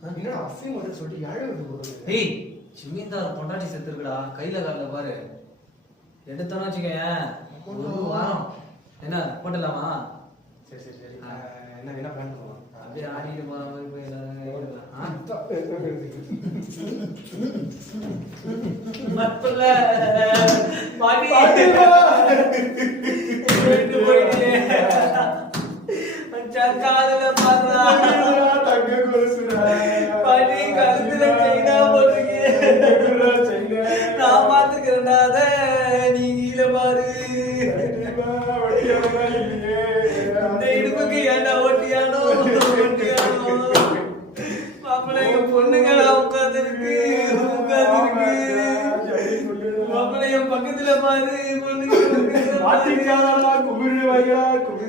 என்னடா அசையும் முதல்ல சொல்லிட்டு யாழ் ஏய் சிம்மிந்தார் பொண்டாட்டி செத்துருக்குடா கையில காலில் பாரு எடுத்தோன்னு வச்சுக்கேன் ஒரு வாரம் என்ன போட்டலாமா சரி சரி சரி என்ன என்ன பிளான் பண்ணுவோம் அப்படியே ஆடிட்டு போற மாதிரி போய் மத்தல பாடி போயிட்டே காதுல பாத்தா தங்க கொலுசுடா பாடி கழுத்துல செயினா போட்டுருக்கே நான் பாத்துக்கிறேன்டா அத நீங்க பாரு இந்த இடுப்புக்கு ஏன்டா ஒட்டியானோ மாப்பிள்ளை என் பொண்ணுங்களா உட்காந்துருக்கு மாப்பிள்ளை என் பக்கத்துல பாரு பொண்ணுங்க கும்பிடு வைக்கிறா கும்பிடு